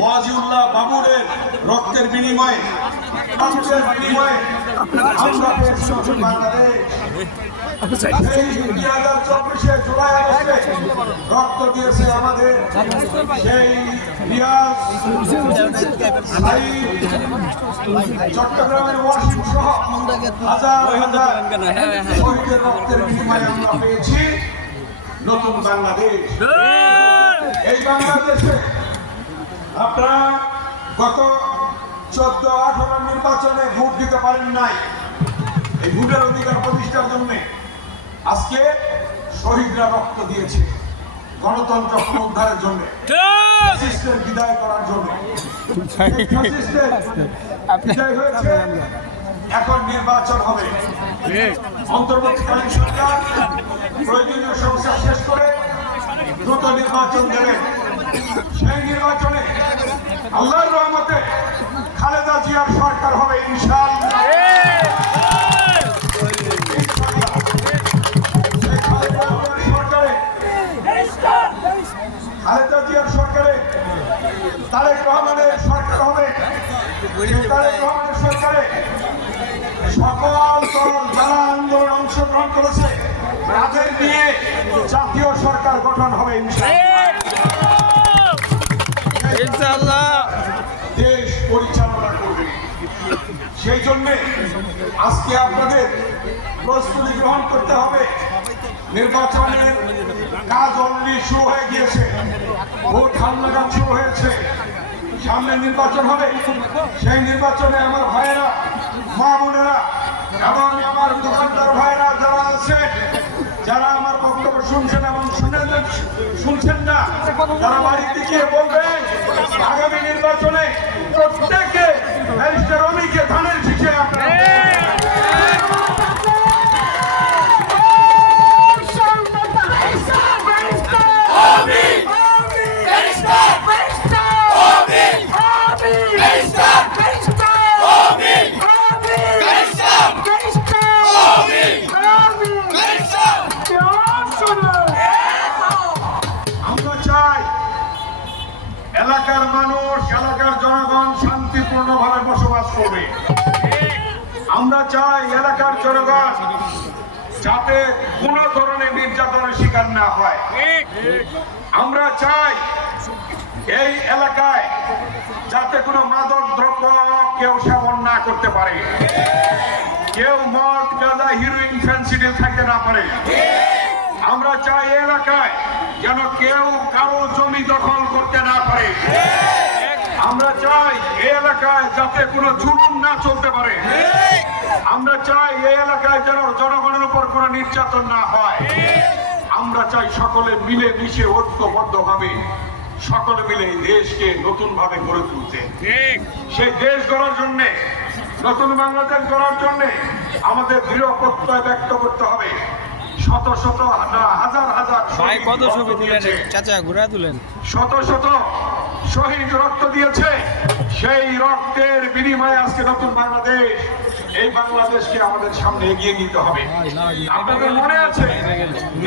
ওয়াজিউল্লাহ বাবুরের রক্তের বিনিময়ে বিনিময়ে আমরা রক্ত দিয়েছে আমাদের সেই চট্টগ্রামের ওয়াসিম সহ হাজার হাজার রক্তের বিনিময়ে আমরা পেয়েছি। নতুন বাংলাদেশ। এই বাংলাদেশে আপনারা গত চোদ্দ আঠারো নির্বাচনে ভোট দিতে পারেন নাই। এই ভোটের অধিকার প্রতিষ্ঠার জন্য আজকে শহীদরা রক্ত দিয়েছে গণতন্ত্র পুনরুদ্ধারের জন্য বিদায় করার জন্য। বিদায় হয়েছে এখন নির্বাচন হবে। অন্তর্বর্তীকালীন সরকার প্রয়োজনীয় সমস্যা শেষ করে দ্রুত নির্বাচন দেবে। সেই নির্বাচনে আল্লাহর রহমতে খালেদা জিয়ার সরকার হবে জিয়ার সরকারে তারেক রহমানের সরকার হবে। সরকারে সকল যারা আন্দোলন অংশগ্রহণ করেছে তাদের নিয়ে জাতীয় সরকার গঠন হবে ইনশাআল্লাহ। দেশ পরিচালনা করবে। সেই জন্য আজকে আপনাদের প্রস্তুতি গ্রহণ করতে হবে। নির্বাচনের কাজ অলরেডি শুরু হয়ে গিয়েছে। ভোট হামলাগান শুরু হয়েছে। সামনে নির্বাচন হবে। সেই নির্বাচনে আমার ভাইয়েরা, মা বোনেরা এবং আমার দোকানদার ভাইয়েরা যারা আছেন, যারা আমার বক্তব্য শুনছেন এবং শুনেন, শুনছেন না, তারা বাড়িতে গিয়ে বলবে, আগামী নির্বাচনে প্রত্যেকে ধানের শীষে বসবাস করবে। আমরা চাই এলাকার জনগণ যাতে কোনো ধরনের নির্যাতনের শিকার না হয়। আমরা চাই এই এলাকায় যাতে কোনো মাদক দ্রব্য কেউ সেবন না করতে পারে। কেউ মদ, গাঁজা হিরোইন ফেন্সিডিল খাইতে না পারে। আমরা চাই এলাকায় যেন কেউ কারও জমি দখল করতে না পারে। আমরা চাই এই এলাকায় যাতে কোনো জুলুম না চলতে পারে। আমরা চাই এই এলাকায় যেন জনগণের উপর কোনো নির্যাতন না হয়। আমরা চাই সকলে মিলে মিশে ঐক্যবদ্ধ ভাবে সকলে মিলে এই দেশকে নতুন ভাবে গড়ে তুলতে। সেই দেশ গড়ার জন্যে নতুন বাংলাদেশ গড়ার জন্যে আমাদের দৃঢ় প্রত্যয় ব্যক্ত করতে হবে। শত শত হাজার হাজার শত শত শহীদ রক্ত দিয়েছে। সেই রক্তের বিনিময়ে আজকে নতুন বাংলাদেশ এই বাংলাদেশকে আমাদের সামনে এগিয়ে নিতে হবে। আপনাদের মনে আছে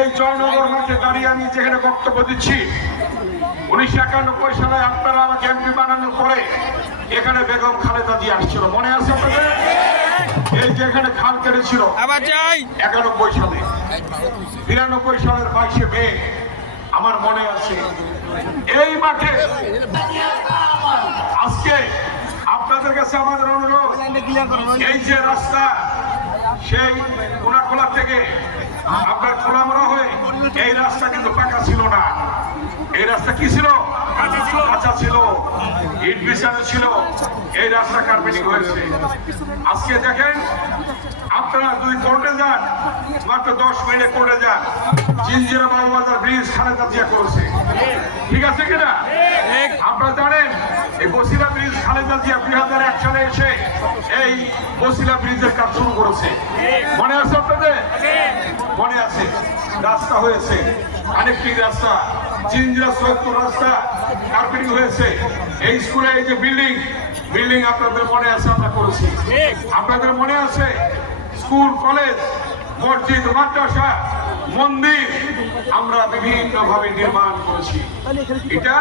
এই জয়নগর মাঠে দাঁড়িয়ে আমি যেখানে বক্তব্য দিচ্ছি উনিশশো একানব্বই সালে আপনারা আমাকে এমপি বানানোর পরে এখানে বেগম খালেদা দিয়ে আসছিল। মনে আছে আপনাদের? এই যে এখানে খাল কেটেছিল একানব্বই সালে বিরানব্বই সালের বাইশে মে আমার মনে আছে। এই মাঠে আজকে আপনাদের কাছে আমাদের অনুরোধ এই যে রাস্তা সেই কোনাখোলা থেকে আপনার খোলামরা হয়ে এই রাস্তা কিন্তু পাকা ছিল না। এই রাস্তা কি ছিল? কাঁচা ছিল। ইট বিছানো ছিল। এই রাস্তা কার্পেটিং হয়েছে? আজকে দেখেন আপনারা যদি কোর্টে যান, মাত্র দশ মিনিটে কোর্টে যান। জিনজিরা বাবুবাজার ব্রিজ খালেদা জিয়া করেছে। ঠিক আছে কিনা আপনারা জানেন, এই বসিলা ব্রিজ খালেদা জিয়া দুই হাজার এক সালে এসে এই বসিলা ব্রিজের কাজ শুরু করেছে। মনে আছে আপনাদের? মনে আছে। রাস্তা হয়েছে। আরেকটি রাস্তা জিনজিরা সৈয়দপুর রাস্তা কার্পেটিং হয়েছে। এই স্কুলে এই যে বিল্ডিং বিল্ডিং আপনাদের মনে আছে, আমরা করেছি। আপনাদের মনে আছে? স্কুল, কলেজ, মসজিদ, মাদ্রাসা, মন্দির আমরা বিভিন্ন ভাবে নির্মাণ করেছি। এটা।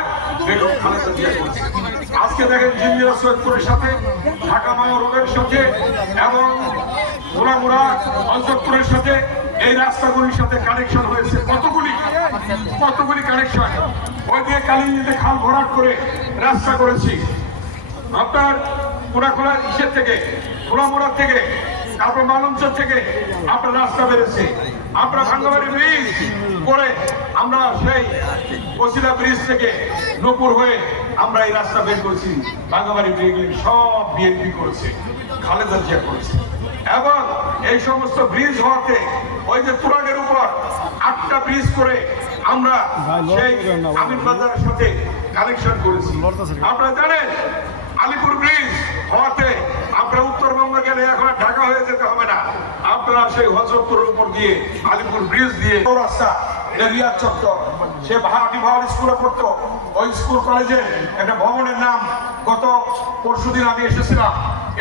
আজকে দেখেন জিঞ্জিরা সৈয়দপুরের সাথে ঢাকা মহারোগের সাথে এবং অঞ্চলপুরের সাথে এই রাস্তাগুলির সাথে কানেকশন হয়েছে। কতগুলি? কতগুলি কানেকশন ওই দিয়ে খাল ভরাট করে রাস্তা করেছি। আপনার পুরাখোলা ইসের থেকে খোলামোড়া থেকে তারপর মালঞ্চল থেকে আপনার রাস্তা বেড়েছে আমরা ভাঙ্গাবাড়ি ব্রিজ করে আমরা সেই বসিলা ব্রিজ থেকে নপুর হয়ে আমরা এই রাস্তা বের করেছি। ভাঙ্গাবাড়ি ব্রিজ সব বিএনপি করেছে খালেদা জিয়া করেছে। এবং এই সমস্ত ব্রিজ হওয়াতে ওই যে তুরাগের উপর আটটা ব্রিজ করে আমরা সেই আমিন বাজারের সাথে কানেকশন করেছি। আপনারা জানেন আলিপুর ব্রিজ হওয়াতে আপনারা উত্তরবঙ্গ গেলে এখন ঢাকা হয়ে যেতে হবে না। আপনারা সেই হজরতপুরের উপর দিয়ে আলিপুর ব্রিজ দিয়ে রাস্তা চত্বর, সে ভাড়াটি ভাওয়ার স্কুলে পড়তো। ওই স্কুল কলেজে একটা ভবনের নাম গত আমি এসেছিলাম।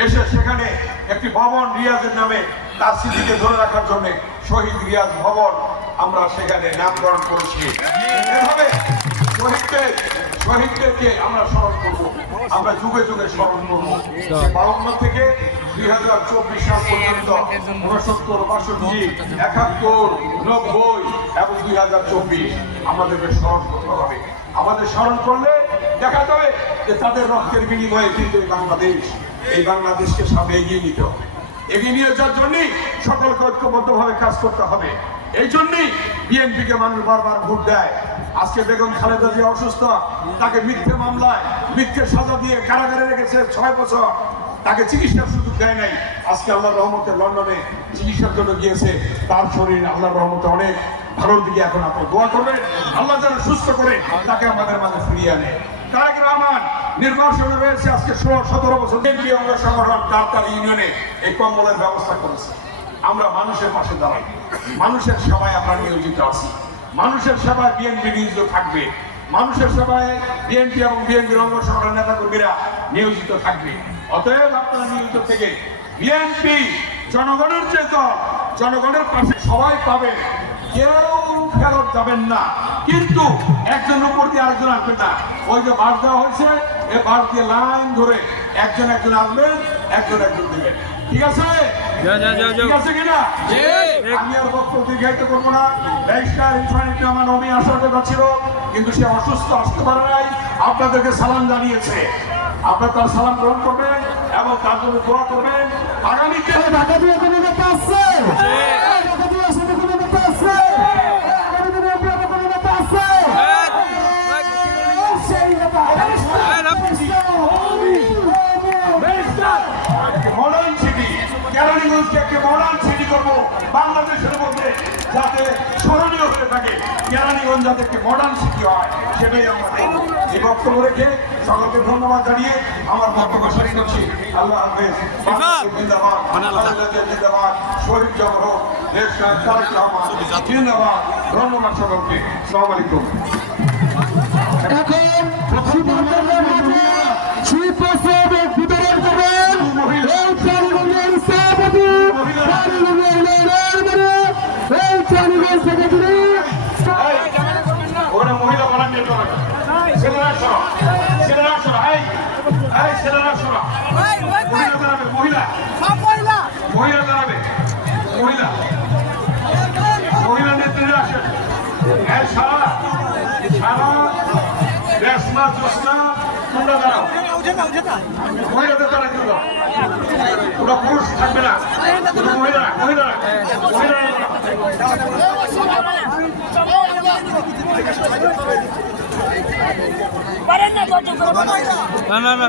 এসে সেখানে একটি ভবন রিয়াজের নামে তার স্মৃতিকে ধরে রাখার জন্য শহীদ রিয়াজ ভবন আমরা সেখানে নামকরণ করেছি। এভাবে শহীদদের শহীদদেরকে আমরা স্মরণ করব। আমরা যুগে যুগে স্মরণ করব। বাউন্ন থেকে দুই হাজার চব্বিশ সাল পর্যন্ত উনসত্তর বাষট্টি একাত্তর নব্বই এবং দুই হাজার চব্বিশ আমাদেরকে স্মরণ করতে হবে। আমাদের স্মরণ করলে দেখা যাবে যে তাদের রক্তের বিনিময়ে কিন্তু এই বাংলাদেশ এই বাংলাদেশকে সামনে এগিয়ে নিতে হবে। এগিয়ে নিয়ে যাওয়ার জন্যই সকলকে ঐক্যবদ্ধভাবে কাজ করতে হবে। এই জন্যই বিএনপিকে মানুষ বারবার ভোট দেয়। আজকে বেগম খালেদা জিয়া অসুস্থ, তাকে মিথ্যে মামলায়, মিথ্যে সাজা দিয়ে কারাগারে রেখেছে ছয় বছর। তাকে চিকিৎসার সুযোগ দেয় নাই। আজকে আল্লাহ রহমতে লন্ডনে চিকিৎসার জন্য গিয়েছে। তার শরীর আল্লাহ রহমতে অনেক ভালোর দিকে এখন আপনি দোয়া করবেন। আল্লাহ যেন সুস্থ করে তাকে আমাদের মাঝে ফিরিয়ে আনে। তারেক রহমান নির্বাচনে রয়েছে আজকে ষোলো, সতেরো বছর। কেন্দ্রীয় অঙ্গ সংগঠন ডাক্তার ইউনিয়নে এই কম্বলের ব্যবস্থা করেছে। আমরা মানুষের পাশে দাঁড়াই। মানুষের সবাই আমরা নিয়োজিত আছি। মানুষের সেবায় বিএনপি নিয়োজিত থাকবে। মানুষের সেবায় বিএনপি এবং বিএনপির অঙ্গ সংগঠনের নেতা কর্মীরা নিয়োজিত থাকবে। অতএব আপনারা নিয়োজিত থেকে বিএনপি জনগণের দল, জনগণের পাশে সবাই পাবে কেউ ফেরত যাবেন না। কিন্তু একজন উপর দিয়ে আরেকজন আসবেন না। ওই যে বাস দেওয়া হয়েছে, এ বাস দিয়ে লাইন ধরে একজন একজন আসবেন, একজন একজন দিবেন। ঠিক আছে? যাও, যাও, যাও, যাও। ঠিক আছে কিনা? আমি আর বক্তব্য দীর্ঘায়িত করব না। ব্যারিস্টার ইরফানুর রহমান অমি আসার কথা ছিল কিন্তু সে অসুস্থ আসতে পারে নাই। আপনাদেরকে সালাম জানিয়েছে। আপনার তার সালাম গ্রহণ করবেন এবং তার জন্য দোয়া করবেন। আগামী ঢাকা দিয়ে কোনো নেতা আসছে বাংলাদেশের মধ্যে যাতে স্মরণীয় হয়ে থাকে কেরানীগঞ্জ যাতে একটি মডার্ন সিটি হয় সেটাই আমরা এই বক্তব্য রেখে সকলকে ধন্যবাদ জানিয়ে আমার বক্তব্য শেষ করছি। আল্লাহ হাফেজ। জিন্দাবাদ জিন্দাবাদ শরীফ জমর দেশ তারেক রহমান জিন্দাবাদ। ধন্যবাদ সকলকে। সালাম আলাইকুম। এখন ছেলেরা সরো মহিলা দাঁড়াবে মহিলা। মহিলা। দাঁড়াবে মহিলা। মহিলা নেত্রীরা আসেন। এই সারা। সারা। রেশমা জোসনা তোমরা দাঁড়াও। মহিলাদের দাঁড়া দিল ওরা পুরুষ থাকবে না। মহিলারা মহিলারা মহিলারা না না না।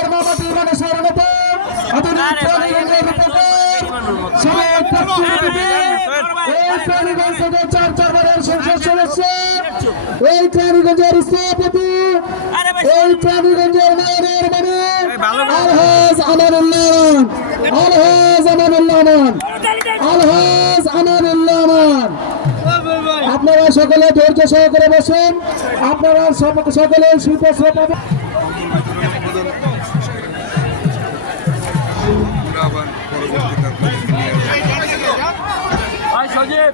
এই প্রাণীগঞ্জের সভাপতি এই প্রাণীগঞ্জের মেয়রের মানে আলহাজ আমানুল্লাহ আলহাজ আমানুল্লাহ আলহাজ আমিনুল্লাহ আপনারা সকলে ধৈর্য সহকারে বসেন আপনারা সকলে সুপ্রশ্র পাবেন। ভাই সজীব